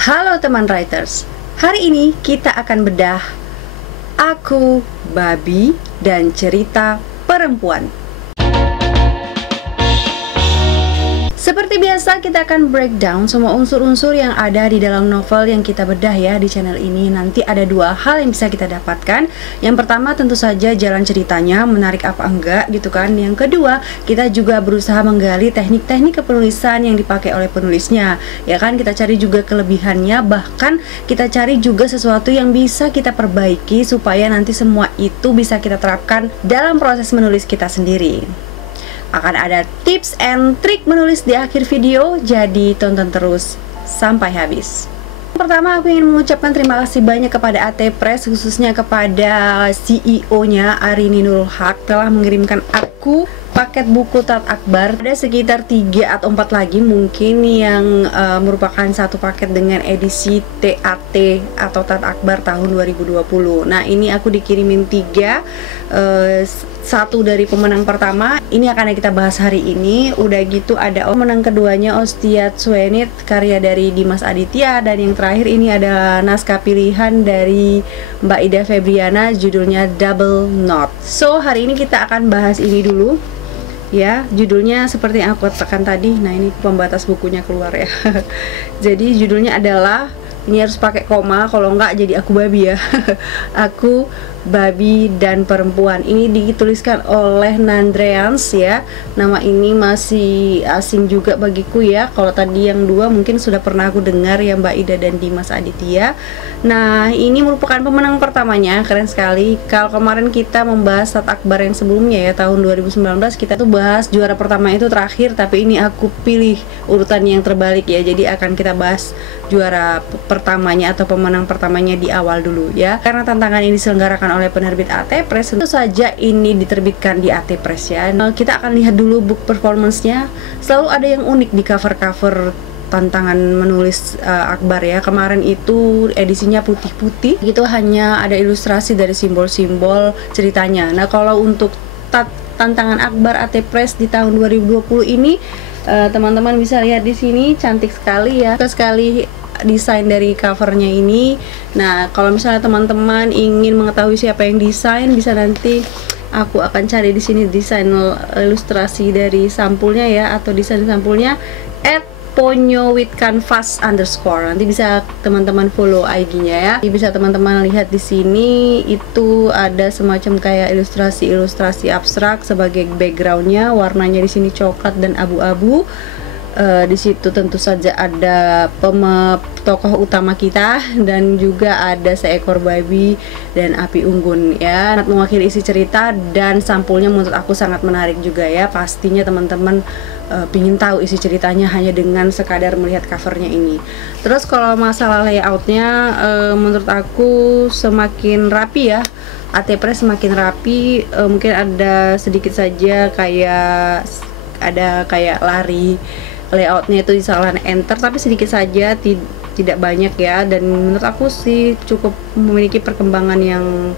Halo teman writers, hari ini kita akan bedah Aku, Babi, dan Cerita Perempuan. Seperti biasa, kita akan breakdown semua unsur-unsur yang ada di dalam novel yang kita bedah ya di channel ini. Nanti ada dua hal yang bisa kita dapatkan. Yang pertama tentu saja jalan ceritanya, menarik apa enggak gitu kan. Yang kedua, kita juga berusaha menggali teknik-teknik kepenulisan yang dipakai oleh penulisnya. Ya kan, kita cari juga kelebihannya, bahkan kita cari juga sesuatu yang bisa kita perbaiki supaya nanti semua itu bisa kita terapkan dalam proses menulis kita sendiri. Akan ada tips and trik menulis di akhir video, jadi tonton terus sampai habis. Pertama, aku ingin mengucapkan terima kasih banyak kepada AT Press, khususnya kepada CEO-nya Arini Nurul Haq telah mengirimkan aku paket buku Tat Akbar. Ada sekitar 3 atau 4 lagi mungkin yang merupakan satu paket dengan edisi TAT atau Tat Akbar tahun 2020. Nah, ini aku dikirimin 3, satu dari pemenang pertama, ini akan kita bahas hari ini. Udah gitu ada pemenang keduanya Ostiat Suenit, karya dari Dimas Aditya. Dan yang terakhir ini ada naskah pilihan dari Mbak Ida Febriana, judulnya Double Knot. So, hari ini kita akan bahas ini dulu ya. Judulnya seperti yang aku katakan tadi. Nah, ini pembatas bukunya keluar ya. Jadi judulnya adalah, ini harus pakai koma, kalau enggak jadi Aku Babi ya. Aku, Babi, dan Perempuan. Ini dituliskan oleh Nandreans ya. Nama ini masih asing juga bagiku ya. Kalau tadi yang dua mungkin sudah pernah aku dengar ya, Mbak Ida dan Dimas Aditya. Nah, ini merupakan pemenang pertamanya, keren sekali. Kalau kemarin kita membahas Tat Akbar yang sebelumnya ya, tahun 2019, kita tuh bahas juara pertama itu terakhir, tapi ini aku pilih urutan yang terbalik ya. Jadi akan kita bahas juara pertamanya atau pemenang pertamanya di awal dulu ya. Karena tantangan ini diselenggarakan oleh penerbit AT Press, tentu saja ini diterbitkan di AT Press ya. Nah, kita akan lihat dulu book performance-nya. Selalu ada yang unik di cover-cover tantangan menulis Akbar ya. Kemarin itu edisinya putih-putih gitu, hanya ada ilustrasi dari simbol-simbol ceritanya. Nah, kalau untuk tantangan Akbar AT Press di tahun 2020 ini, teman-teman bisa lihat di sini, cantik sekali ya. Sekali desain dari covernya ini. Nah, kalau misalnya teman-teman ingin mengetahui siapa yang desain, bisa nanti aku akan cari di sini desain ilustrasi dari sampulnya ya, atau desain sampulnya @ponyo_with_canvas_. Nanti bisa teman-teman follow IG-nya ya. Bisa teman-teman lihat di sini itu ada semacam kayak ilustrasi abstrak sebagai backgroundnya. Warnanya di sini coklat dan abu-abu. Di situ tentu saja ada tokoh utama kita, dan juga ada seekor babi dan api unggun ya. Sangat mewakili isi cerita, dan sampulnya menurut aku sangat menarik juga ya. Pastinya teman-teman pingin tahu isi ceritanya hanya dengan sekadar melihat covernya ini. Terus kalau masalah layoutnya, menurut aku semakin rapi ya. AT Press semakin rapi. Mungkin ada sedikit saja kayak lari layoutnya itu disalah enter, tapi sedikit saja, tidak banyak ya. Dan menurut aku sih cukup memiliki perkembangan yang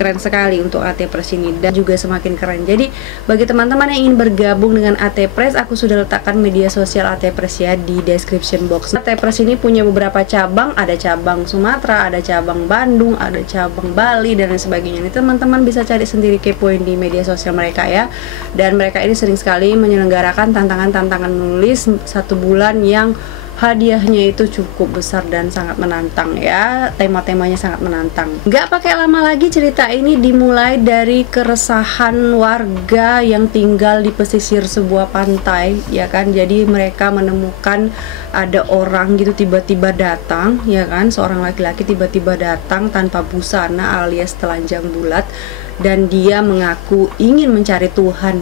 keren sekali untuk AT Press ini, dan juga semakin keren. Jadi bagi teman-teman yang ingin bergabung dengan AT Press, aku sudah letakkan media sosial AT Press ya di description box. AT Press ini punya beberapa cabang, ada cabang Sumatera, ada cabang Bandung, ada cabang Bali, dan lain sebagainya. Ini teman-teman bisa cari sendiri, kepoin di media sosial mereka ya. Dan mereka ini sering sekali menyelenggarakan tantangan-tantangan menulis 1 bulan yang hadiahnya itu cukup besar dan sangat menantang ya. Tema-temanya sangat menantang. Nggak pakai lama lagi, cerita ini dimulai dari keresahan warga yang tinggal di pesisir sebuah pantai ya kan. Jadi mereka menemukan ada orang gitu tiba-tiba datang ya kan, seorang laki-laki tiba-tiba datang tanpa busana alias telanjang bulat, dan dia mengaku ingin mencari Tuhan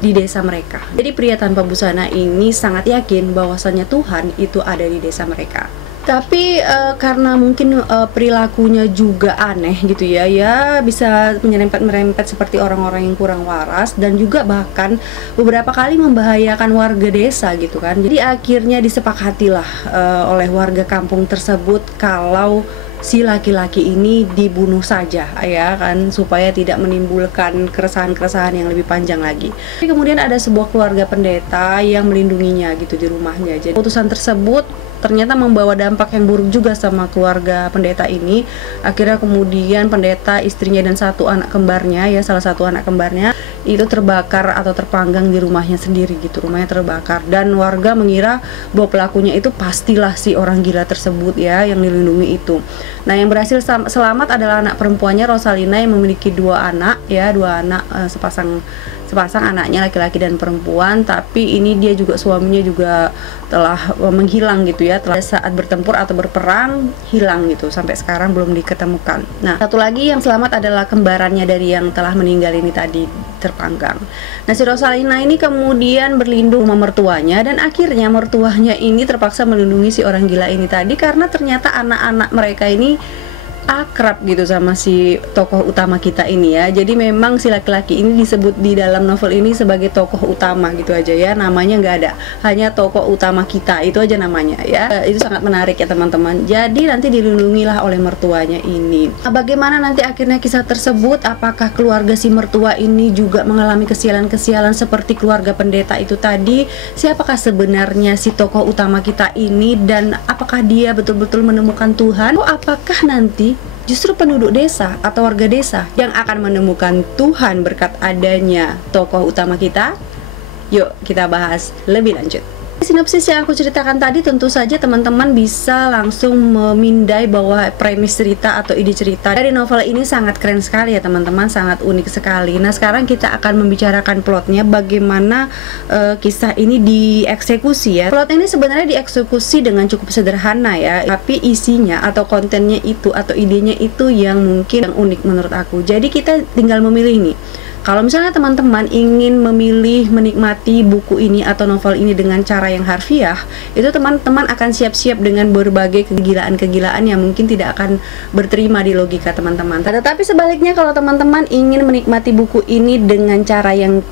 di desa mereka. Jadi pria tanpa busana ini sangat yakin bahwasannya Tuhan itu ada di desa mereka. Tapi karena mungkin perilakunya juga aneh gitu ya, ya bisa menyerempet seperti orang-orang yang kurang waras, dan juga bahkan beberapa kali membahayakan warga desa gitu kan. Jadi akhirnya disepakatilah oleh warga kampung tersebut kalau si laki-laki ini dibunuh saja ya kan, supaya tidak menimbulkan keresahan-keresahan yang lebih panjang lagi. Kemudian ada sebuah keluarga pendeta yang melindunginya gitu di rumahnya. Jadi keputusan tersebut ternyata membawa dampak yang buruk juga sama keluarga pendeta ini. Akhirnya kemudian pendeta, istrinya dan satu anak kembarnya ya, salah satu anak kembarnya itu terbakar atau terpanggang di rumahnya sendiri gitu, rumahnya terbakar, dan warga mengira bahwa pelakunya itu pastilah si orang gila tersebut ya yang dilindungi itu. Nah, yang berhasil selamat adalah anak perempuannya Rosalina yang memiliki dua anak ya, sepasang anaknya laki-laki dan perempuan, tapi ini dia juga suaminya juga telah menghilang gitu ya, telah saat bertempur atau berperang hilang gitu, sampai sekarang belum diketemukan. Nah, satu lagi yang selamat adalah kembarannya dari yang telah meninggal ini tadi terpanggang. Nah, si Rosalina ini kemudian berlindung sama mertuanya, dan akhirnya mertuanya ini terpaksa melindungi si orang gila ini tadi karena ternyata anak-anak mereka ini akrab gitu sama si tokoh utama kita ini ya. Jadi memang si laki-laki ini disebut di dalam novel ini sebagai tokoh utama gitu aja ya, namanya nggak ada, hanya tokoh utama kita, itu aja namanya ya. Itu sangat menarik ya teman-teman. Jadi nanti dilindungilah oleh mertuanya ini. Nah, bagaimana nanti akhirnya kisah tersebut? Apakah keluarga si mertua ini juga mengalami kesialan-kesialan seperti keluarga pendeta itu tadi? Siapakah sebenarnya si tokoh utama kita ini, dan apakah dia betul-betul menemukan Tuhan? Oh, apakah nanti justru penduduk desa atau warga desa yang akan menemukan Tuhan berkat adanya tokoh utama kita? Yuk kita bahas lebih lanjut. Sinopsis yang aku ceritakan tadi tentu saja teman-teman bisa langsung memindai bahwa premis cerita atau ide cerita dari novel ini sangat keren sekali ya teman-teman, sangat unik sekali. Nah, sekarang kita akan membicarakan plotnya, bagaimana kisah ini dieksekusi ya. Plot ini sebenarnya dieksekusi dengan cukup sederhana ya, tapi isinya atau kontennya itu atau idenya itu yang mungkin yang unik menurut aku. Jadi kita tinggal memilih nih. Kalau misalnya teman-teman ingin memilih menikmati buku ini atau novel ini dengan cara yang harfiah, itu teman-teman akan siap-siap dengan berbagai kegilaan-kegilaan yang mungkin tidak akan berterima di logika teman-teman. Tetapi sebaliknya, kalau teman-teman ingin menikmati buku ini dengan cara yang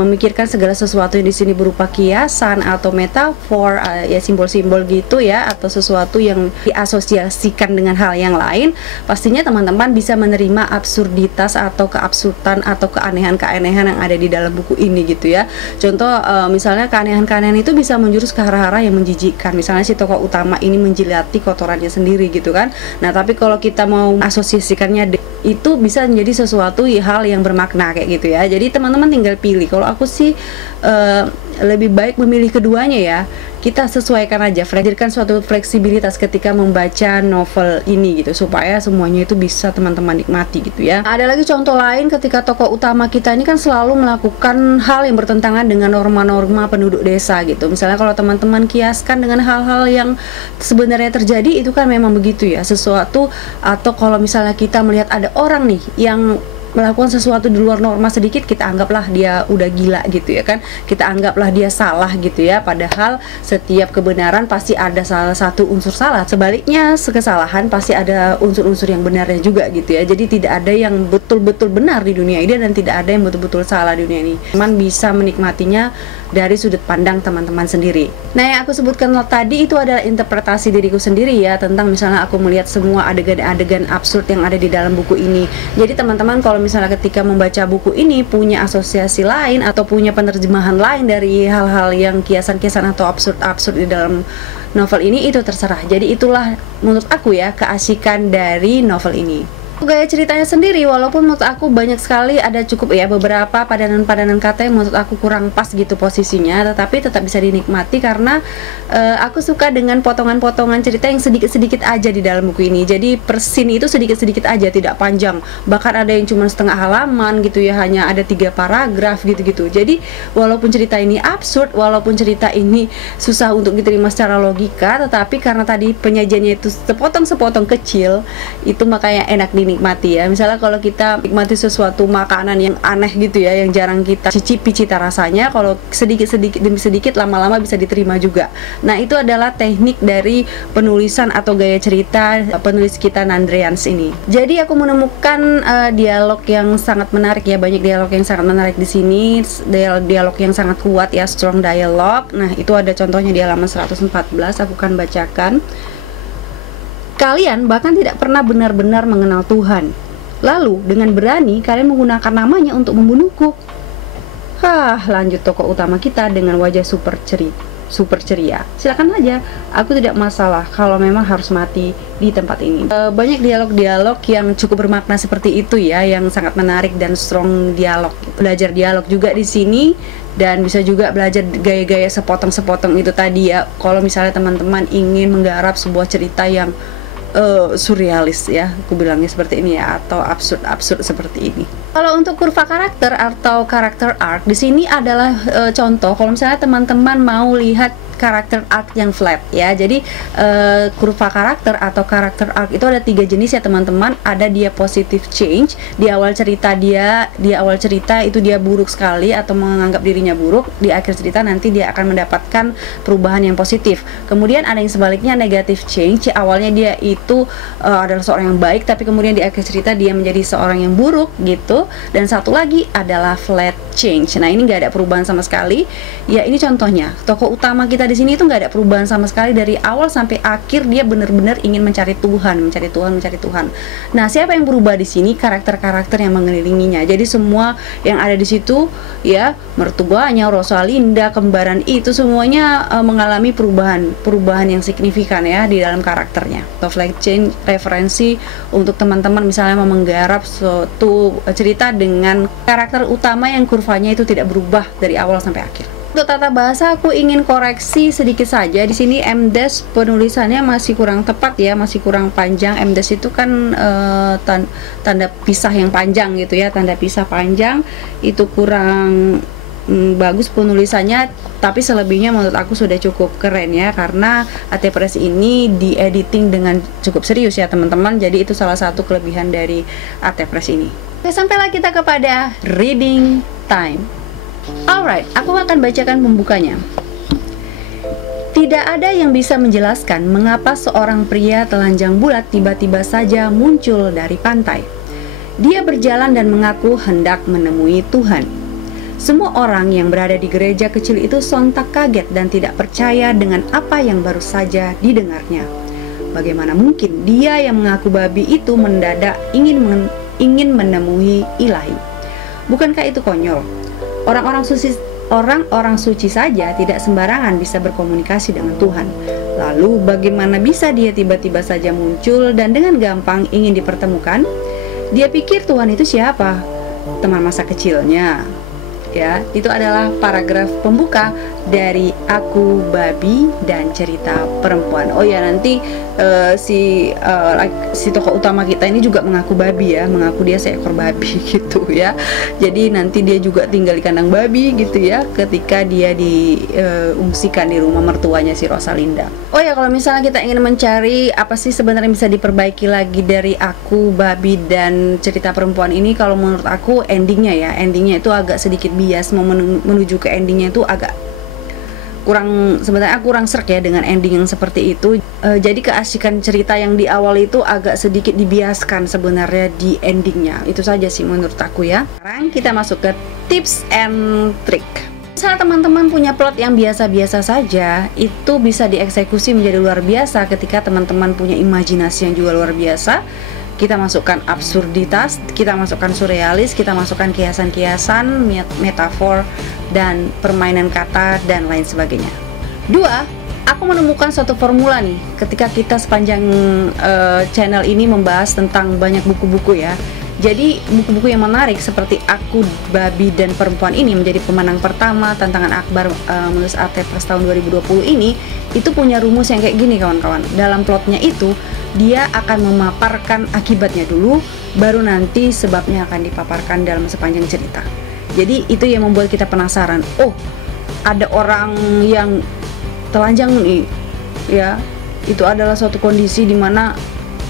memikirkan segala sesuatu yang di sini berupa kiasan atau metafor, ya simbol-simbol gitu ya, atau sesuatu yang diasosiasikan dengan hal yang lain, pastinya teman-teman bisa menerima absurditas atau keabsurdan atau keanehan-keanehan yang ada di dalam buku ini gitu ya. Contoh misalnya keanehan-keanehan itu bisa menjurus ke arah-arah yang menjijikkan. Misalnya si tokoh utama ini menjilati kotorannya sendiri gitu kan. Nah, tapi kalau kita mau asosiasikannya itu bisa menjadi sesuatu hal yang bermakna kayak gitu ya. Jadi teman-teman tinggal pilih. Kalau aku sih lebih baik memilih keduanya ya. Kita sesuaikan aja, hadirkan suatu fleksibilitas ketika membaca novel ini gitu, supaya semuanya itu bisa teman-teman nikmati gitu ya. Ada lagi contoh lain ketika tokoh utama kita ini kan selalu melakukan hal yang bertentangan dengan norma-norma penduduk desa gitu. Misalnya kalau teman-teman kiaskan dengan hal-hal yang sebenarnya terjadi, itu kan memang begitu ya, sesuatu. Atau kalau misalnya kita melihat ada orang nih yang melakukan sesuatu di luar norma sedikit, kita anggaplah dia udah gila gitu ya kan, kita anggaplah dia salah gitu ya, padahal setiap kebenaran pasti ada salah satu unsur salah, sebaliknya kesalahan pasti ada unsur-unsur yang benarnya juga gitu ya. Jadi tidak ada yang betul-betul benar di dunia ini dan tidak ada yang betul-betul salah di dunia ini. Teman bisa menikmatinya dari sudut pandang teman-teman sendiri. Nah, yang aku sebutkan tadi itu adalah interpretasi diriku sendiri ya, tentang misalnya aku melihat semua adegan-adegan absurd yang ada di dalam buku ini. Jadi teman-teman kalau misalnya ketika membaca buku ini punya asosiasi lain atau punya penerjemahan lain dari hal-hal yang kiasan-kiasan atau absurd-absurd di dalam novel ini, itu terserah. Jadi itulah menurut aku ya keasikan dari novel ini. Gaya ceritanya sendiri, walaupun menurut aku banyak sekali, ada cukup ya beberapa padanan-padanan kata yang menurut aku kurang pas gitu posisinya, tetapi tetap bisa dinikmati karena aku suka dengan potongan-potongan cerita yang sedikit-sedikit aja di dalam buku ini. Jadi per scene itu sedikit-sedikit aja, tidak panjang, bahkan ada yang cuma setengah halaman gitu ya, hanya ada 3 paragraf gitu-gitu. Jadi walaupun cerita ini absurd, walaupun cerita ini susah untuk diterima secara logika, tetapi karena tadi penyajiannya itu sepotong-sepotong kecil, itu makanya enak dinikmati ya. Misalnya kalau kita nikmati sesuatu makanan yang aneh gitu ya, yang jarang kita cicipi cita rasanya, kalau sedikit-sedikit demi sedikit lama-lama bisa diterima juga. Nah, itu adalah teknik dari penulisan atau gaya cerita penulis kita Nandreans ini. Jadi aku menemukan dialog yang sangat menarik ya, banyak dialog yang sangat menarik di sini, dialog yang sangat kuat ya, strong dialogue. Nah, itu ada contohnya di halaman 114, aku akan bacakan. Kalian bahkan tidak pernah benar-benar mengenal Tuhan. Lalu dengan berani kalian menggunakan namanya untuk membunuhku. Lanjut tokoh utama kita dengan wajah super ceria. super ceria. Silakan aja, aku tidak masalah kalau memang harus mati di tempat ini. Banyak dialog-dialog yang cukup bermakna seperti itu ya, yang sangat menarik dan strong dialog. Belajar dialog juga di sini, dan bisa juga belajar gaya-gaya sepotong-sepotong itu tadi ya. Kalau misalnya teman-teman ingin menggarap sebuah cerita yang surrealis ya, aku bilangnya seperti ini ya, atau absurd seperti ini. Kalau untuk kurva karakter atau karakter arc di sini adalah contoh kalau misalnya teman-teman mau lihat karakter arc yang flat ya. Jadi kurva karakter atau karakter arc itu ada 3 jenis ya teman-teman. Ada dia positive change, di awal cerita itu dia buruk sekali atau menganggap dirinya buruk, di akhir cerita nanti dia akan mendapatkan perubahan yang positif. Kemudian ada yang sebaliknya negative change, awalnya dia itu adalah seorang yang baik tapi kemudian di akhir cerita dia menjadi seorang yang buruk gitu. Dan satu lagi adalah flat change. Nah, ini nggak ada perubahan sama sekali. Ya, ini contohnya. Tokoh utama kita di sini itu nggak ada perubahan sama sekali dari awal sampai akhir. Dia benar-benar ingin mencari Tuhan. Nah, siapa yang berubah di sini? Karakter-karakter yang mengelilinginya. Jadi semua yang ada di situ ya, mertuanya, Rosalinda, kembaran itu semuanya mengalami perubahan yang signifikan ya di dalam karakternya. Flat change referensi untuk teman-teman misalnya mau menggarap suatu cerita dengan karakter utama yang kurvanya itu tidak berubah dari awal sampai akhir. Untuk tata bahasa aku ingin koreksi sedikit saja. Di sini MDes penulisannya masih kurang tepat ya, masih kurang panjang. MDes itu kan tanda pisah yang panjang gitu ya, tanda pisah panjang itu kurang bagus penulisannya, tapi selebihnya menurut aku sudah cukup keren ya, karena AT Press ini di editing dengan cukup serius ya teman-teman. Jadi itu salah satu kelebihan dari AT Press ini. Oke, sampailah kita kepada reading time. Alright, aku akan bacakan pembukanya. Tidak ada yang bisa menjelaskan mengapa seorang pria telanjang bulat tiba-tiba saja muncul dari pantai. Dia berjalan dan mengaku hendak menemui Tuhan. Semua orang yang berada di gereja kecil itu sontak kaget dan tidak percaya dengan apa yang baru saja didengarnya. Bagaimana mungkin dia yang mengaku babi itu mendadak ingin menemui Ilahi? Bukankah itu konyol? Orang-orang suci saja tidak sembarangan bisa berkomunikasi dengan Tuhan. Lalu bagaimana bisa dia tiba-tiba saja muncul dan dengan gampang ingin dipertemukan? Dia pikir Tuhan itu siapa? Teman masa kecilnya. Ya, itu adalah paragraf pembuka dari Aku, Babi, dan Cerita Perempuan. Oh ya, nanti si tokoh utama kita ini juga mengaku babi ya, mengaku dia seekor babi gitu ya. Jadi nanti dia juga tinggal di kandang babi gitu ya, ketika dia diungsikan di rumah mertuanya si Rosalinda. Oh ya, kalau misalnya kita ingin mencari apa sih sebenarnya bisa diperbaiki lagi dari Aku, Babi, dan Cerita Perempuan ini, kalau menurut aku endingnya itu agak sedikit bias. Mau menuju ke endingnya itu agak kurang serk ya dengan ending yang seperti itu. Jadi keasikan cerita yang di awal itu agak sedikit dibiaskan sebenarnya di endingnya. Itu saja sih menurut aku ya. Sekarang kita masuk ke tips and trick. Misalnya teman-teman punya plot yang biasa-biasa saja, itu bisa dieksekusi menjadi luar biasa ketika teman-teman punya imajinasi yang juga luar biasa. Kita masukkan absurditas, kita masukkan surrealis, kita masukkan kiasan-kiasan, metafor, dan permainan kata, dan lain sebagainya. 2. Aku menemukan suatu formula nih, ketika kita sepanjang channel ini membahas tentang banyak buku-buku ya. Jadi buku-buku yang menarik seperti Aku, Babi, dan Perempuan ini menjadi pemenang pertama tantangan Akbar menulis AT Press tahun 2020 ini, itu punya rumus yang kayak gini kawan-kawan. Dalam plotnya itu, dia akan memaparkan akibatnya dulu, baru nanti sebabnya akan dipaparkan dalam sepanjang cerita. Jadi itu yang membuat kita penasaran. Oh, ada orang yang telanjang nih ya, itu adalah suatu kondisi di mana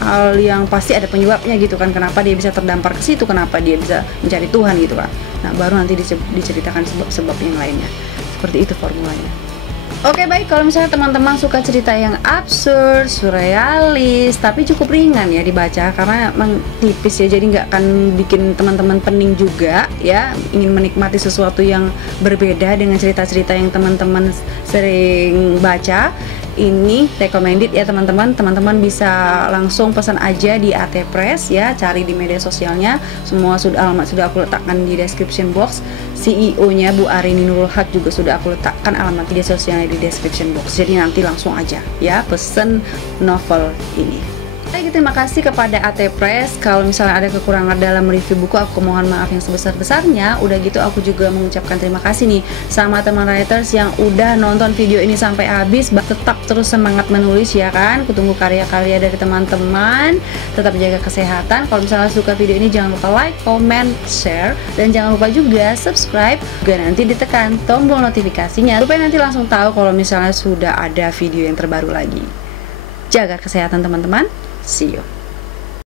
hal yang pasti ada penyebabnya gitu kan, kenapa dia bisa terdampar ke situ, kenapa dia bisa mencari Tuhan gitu kan. Nah, baru nanti diceritakan sebab-sebab yang lainnya. Seperti itu formulanya. Oke, baik, kalau misalnya teman-teman suka cerita yang absurd, surrealis, tapi cukup ringan ya dibaca karena emang tipis ya, jadi nggak akan bikin teman-teman pening juga ya, ingin menikmati sesuatu yang berbeda dengan cerita-cerita yang teman-teman sering baca. ini recommended ya teman-teman. Teman-teman bisa langsung pesan aja di AT Press ya, cari di media sosialnya. Semua alamat sudah aku letakkan di description box. CEO-nya Bu Arini Nurul Haq juga sudah aku letakkan alamat media sosialnya di description box. Jadi nanti langsung aja ya pesen novel ini. Baik, terima kasih kepada AT Press. Kalau misalnya ada kekurangan dalam review buku, aku mohon maaf yang sebesar-besarnya. Udah gitu aku juga mengucapkan terima kasih nih sama teman writers yang udah nonton video ini sampai habis. Tetap terus semangat menulis ya kan. Kutunggu karya-karya dari teman-teman. Tetap jaga kesehatan. Kalau misalnya suka video ini jangan lupa like, comment, share, dan jangan lupa juga subscribe. Juga nanti ditekan tombol notifikasinya supaya nanti langsung tahu kalau misalnya sudah ada video yang terbaru lagi. Jaga kesehatan teman-teman. See you.